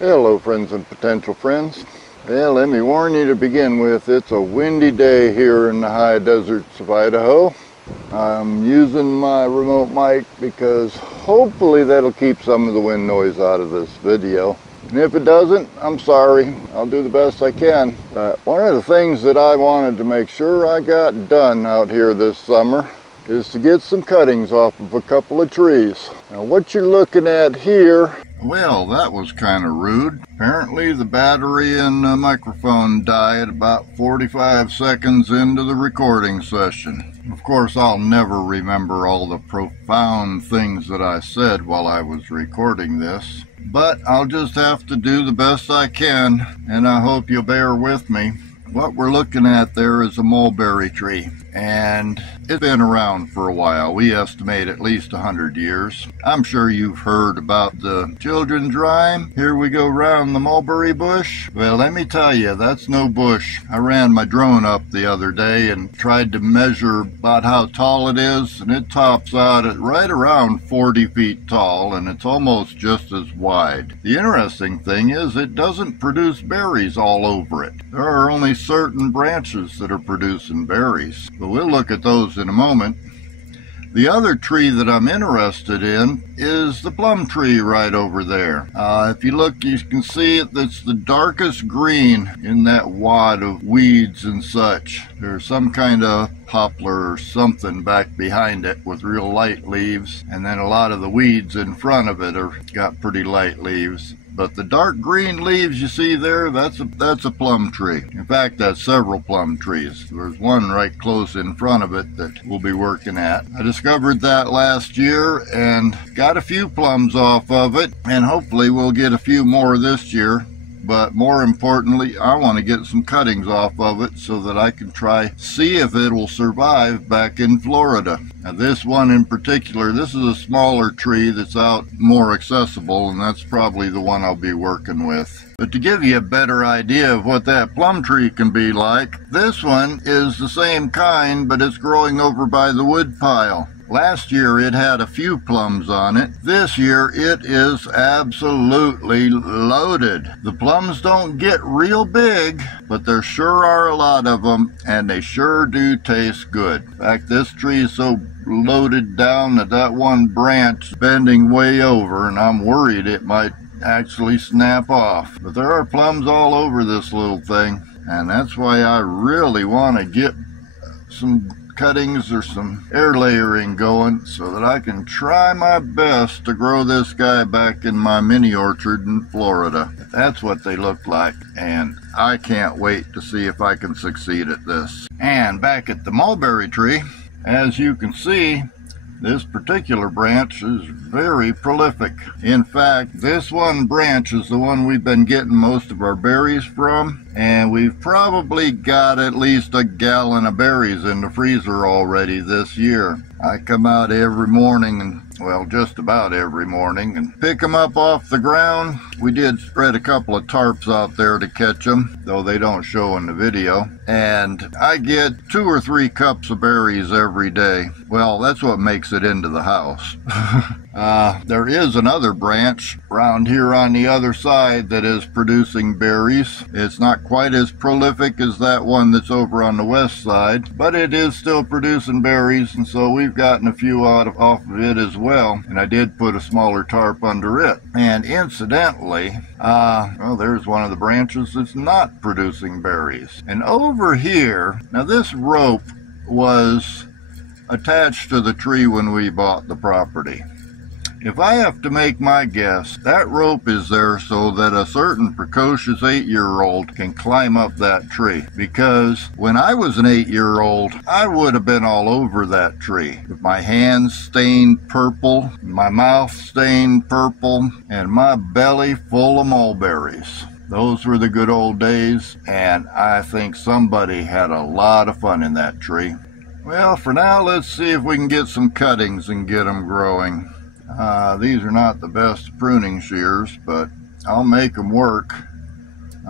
Hello friends and potential friends. Well, let me warn you to begin with, it's a windy day here in the high deserts of Idaho. I'm using my remote mic because hopefully that'll keep some of the wind noise out of this video. And if it doesn't, I'm sorry. I'll do the best I can. One of the things that I wanted to make sure I got done out here this summer is to get some cuttings off of a couple of trees. Now what you're looking at here, well, that was kind of rude. Apparently the battery and the microphone died about 45 seconds into the recording session. Of course, I'll never remember all the profound things that I said while I was recording this, but I'll just have to do the best I can, and I hope you'll bear with me. What we're looking at there is a mulberry tree, and it's been around for a while. We estimate at least 100 years. I'm sure you've heard about the children's rhyme, "Here we go round the mulberry bush." Well, let me tell you, that's no bush. I ran my drone up the other day and tried to measure about how tall it is, and it tops out at right around 40 feet tall, and it's almost just as wide. The interesting thing is it doesn't produce berries all over it. There are only certain branches that are producing berries, but we'll look at those in a moment. The other tree that I'm interested in is the plum tree right over there. If you look, you can see it's the darkest green in that wad of weeds and such. There's some kind of poplar or something back behind it with real light leaves, and then a lot of the weeds in front of it got pretty light leaves. But the dark green leaves you see there, that's a plum tree. In fact, that's several plum trees. There's one right close in front of it that we'll be working at. I discovered that last year and got a few plums off of it, and hopefully we'll get a few more this year. But more importantly, I want to get some cuttings off of it so that I can see if it will survive back in Florida. Now this one in particular, this is a smaller tree that's out more accessible, and that's probably the one I'll be working with. But to give you a better idea of what that plum tree can be like, this one is the same kind, but it's growing over by the wood pile. Last year it had a few plums on it. This year it is absolutely loaded. The plums don't get real big, but there sure are a lot of them, and they sure do taste good. In fact, this tree is so loaded down that one branch is bending way over, and I'm worried it might actually snap off. But there are plums all over this little thing, and that's why I really want to get some cuttings or some air layering going so that I can try my best to grow this guy back in my mini orchard in Florida. That's what they look like, and I can't wait to see if I can succeed at this. And back at the mulberry tree, as you can see, this particular branch is very prolific. In fact, this one branch is the one we've been getting most of our berries from, and we've probably got at least a gallon of berries in the freezer already this year. I come out every morning, and well, just about every morning, and pick them up off the ground. We did spread a couple of tarps out there to catch them, though they don't show in the video. And I get 2 or 3 cups of berries every day. Well, that's what makes it into the house. There is another branch around here on the other side that is producing berries. It's not quite as prolific as that one that's over on the west side, but it is still producing berries, and so we've gotten a few off of it as well. And I did put a smaller tarp under it. And incidentally, well, there's one of the branches that's not producing berries. And over here, now this rope was attached to the tree when we bought the property. If I have to make my guess, that rope is there so that a certain precocious 8-year-old can climb up that tree. Because when I was an 8-year-old, I would have been all over that tree, with my hands stained purple, my mouth stained purple, and my belly full of mulberries. Those were the good old days, and I think somebody had a lot of fun in that tree. Well, for now, let's see if we can get some cuttings and get them growing. These are not the best pruning shears, but I'll make them work.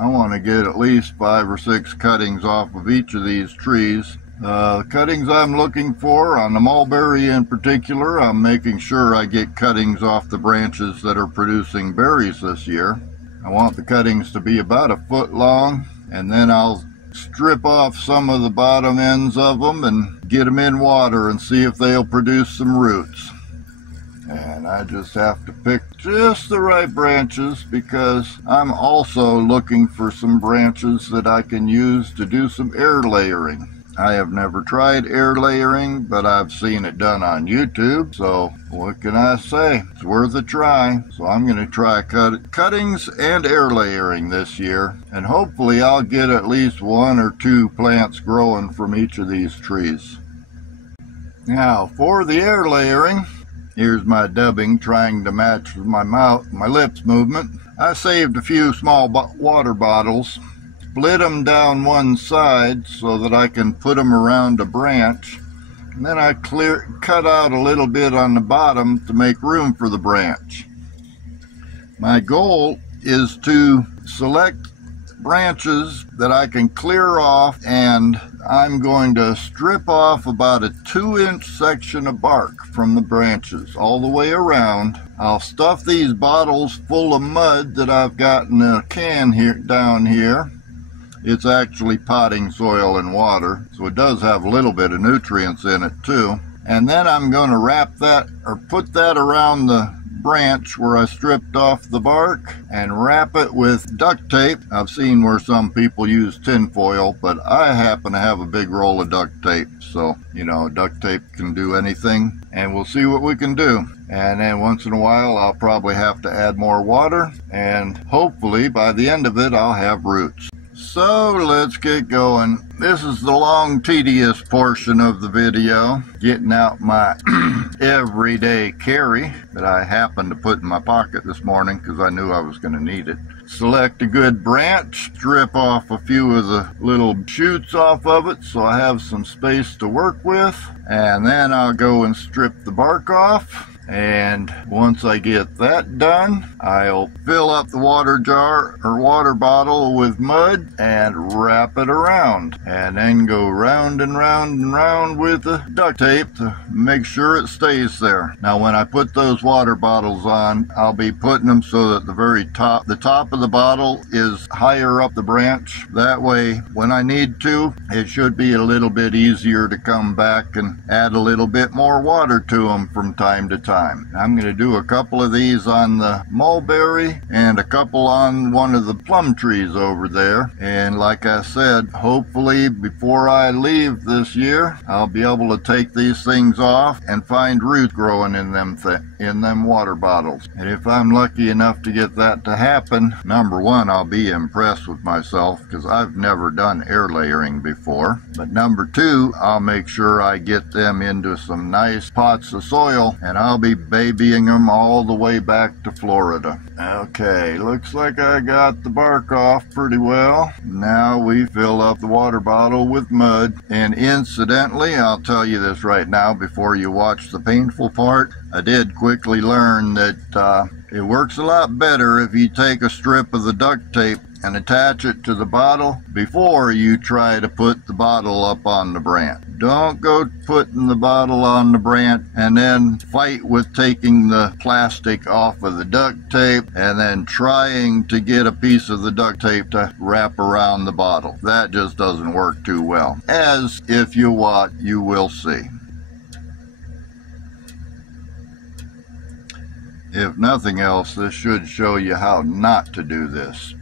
I want to get at least 5 or 6 cuttings off of each of these trees. The cuttings I'm looking for, on the mulberry in particular, I'm making sure I get cuttings off the branches that are producing berries this year. I want the cuttings to be about a foot long, and then I'll strip off some of the bottom ends of them and get them in water and see if they'll produce some roots. And I just have to pick just the right branches, because I'm also looking for some branches that I can use to do some air layering. I have never tried air layering, but I've seen it done on YouTube, so what can I say? It's worth a try. So I'm going to try cuttings and air layering this year, and hopefully I'll get at least 1 or 2 plants growing from each of these trees. Now for the air layering, here's my dubbing trying to match my lips movement. I saved a few small water bottles, split them down one side so that I can put them around a branch, and then I cut out a little bit on the bottom to make room for the branch. My goal is to select branches that I can clear off, and I'm going to strip off about a 2-inch section of bark from the branches all the way around. I'll stuff these bottles full of mud that I've got in a can here down here. It's actually potting soil and water, so it does have a little bit of nutrients in it too. And then I'm going to wrap that, or put that around the branch where I stripped off the bark, and wrap it with duct tape. I've seen where some people use tin foil, but I happen to have a big roll of duct tape, so you know, duct tape can do anything, and we'll see what we can do. And then once in a while I'll probably have to add more water, and hopefully by the end of it I'll have roots. So let's get going. This is the long, tedious portion of the video, getting out my everyday carry that I happened to put in my pocket this morning because I knew I was going to need it. Select a good branch, strip off a few of the little shoots off of it so I have some space to work with, and then I'll go and strip the bark off. And once I get that done, I'll fill up the water jar or water bottle with mud and wrap it around, and then go round and round and round with the duct tape to make sure it stays there. Now when I put those water bottles on, I'll be putting them so that the top of the bottle is higher up the branch. That way when I need to, it should be a little bit easier to come back and add a little bit more water to them from time to time. I'm going to do a couple of these on the mulberry and a couple on one of the plum trees over there. And like I said, hopefully before I leave this year, I'll be able to take these things off and find roots growing in them water bottles. And if I'm lucky enough to get that to happen, number one, I'll be impressed with myself because I've never done air layering before. But number two, I'll make sure I get them into some nice pots of soil, and I'll be babying them all the way back to Florida. Okay, looks like I got the bark off pretty well. Now we fill up the water bottle with mud. And incidentally, I'll tell you this right now before you watch the painful part, I did quickly learn that it works a lot better if you take a strip of the duct tape and attach it to the bottle before you try to put the bottle up on the branch. Don't go putting the bottle on the branch and then fight with taking the plastic off of the duct tape and then trying to get a piece of the duct tape to wrap around the bottle. That just doesn't work too well, as if you watch, you will see. If nothing else, this should show you how not to do this.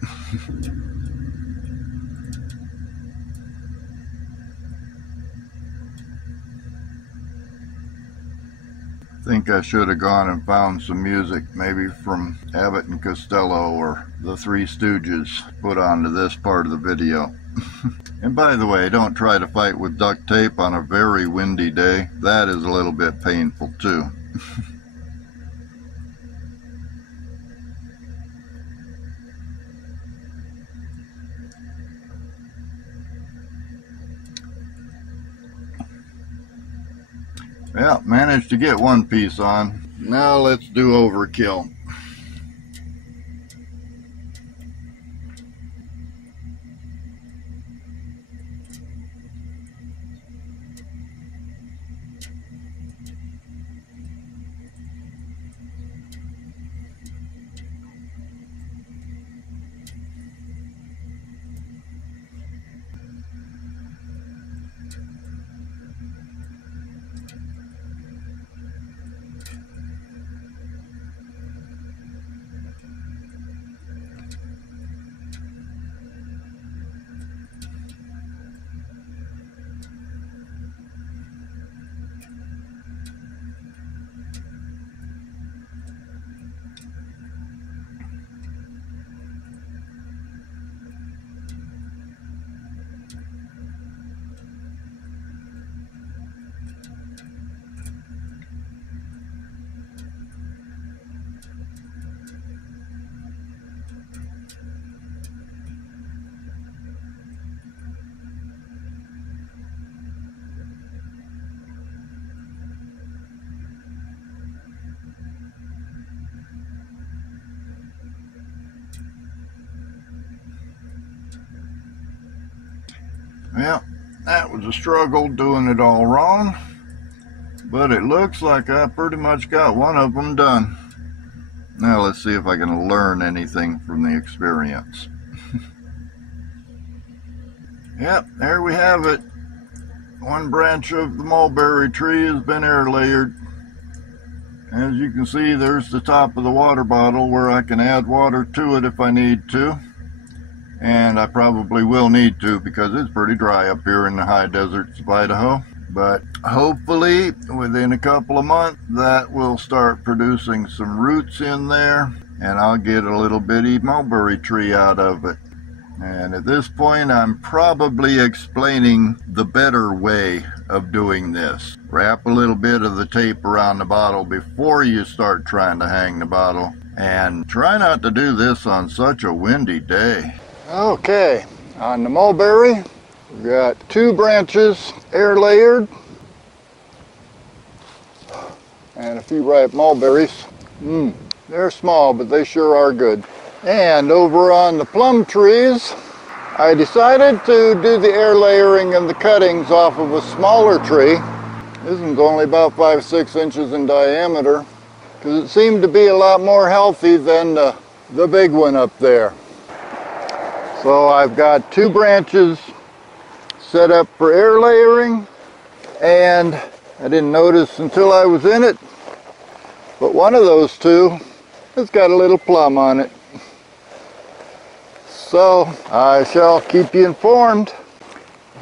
I think I should have gone and found some music, maybe from Abbott and Costello or the Three Stooges, put onto this part of the video. And by the way, don't try to fight with duct tape on a very windy day. That is a little bit painful too. Well, managed to get one piece on. Now let's do overkill. Well, that was a struggle doing it all wrong, but it looks like I pretty much got one of them done. Now let's see if I can learn anything from the experience. Yep, there we have it. One branch of the mulberry tree has been air layered. As you can see, there's the top of the water bottle where I can add water to it if I need to. And I probably will need to because it's pretty dry up here in the high deserts of Idaho. But hopefully within a couple of months that will start producing some roots in there and I'll get a little bitty mulberry tree out of it. And at this point I'm probably explaining the better way of doing this. Wrap a little bit of the tape around the bottle before you start trying to hang the bottle, and try not to do this on such a windy day. Okay, on the mulberry, we've got 2 branches air layered and a few ripe mulberries. They're small, but they sure are good. And over on the plum trees, I decided to do the air layering and the cuttings off of a smaller tree. This one's only about 5-6 inches in diameter because it seemed to be a lot more healthy than the big one up there. So I've got 2 branches set up for air layering, and I didn't notice until I was in it, but one of those 2 has got a little plum on it. So I shall keep you informed.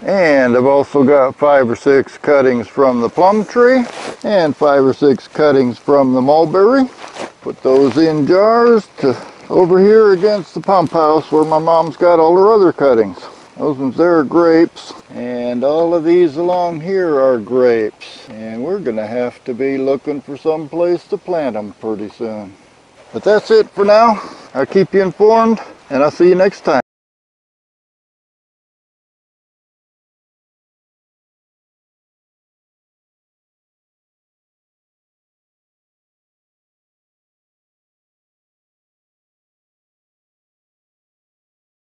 And I've also got 5 or 6 cuttings from the plum tree and 5 or 6 cuttings from the mulberry. Put those in jars to over here against the pump house where my mom's got all her other cuttings. Those ones there are grapes, and all of these along here are grapes. And we're gonna have to be looking for some place to plant them pretty soon. But that's it for now. I'll keep you informed, and I'll see you next time.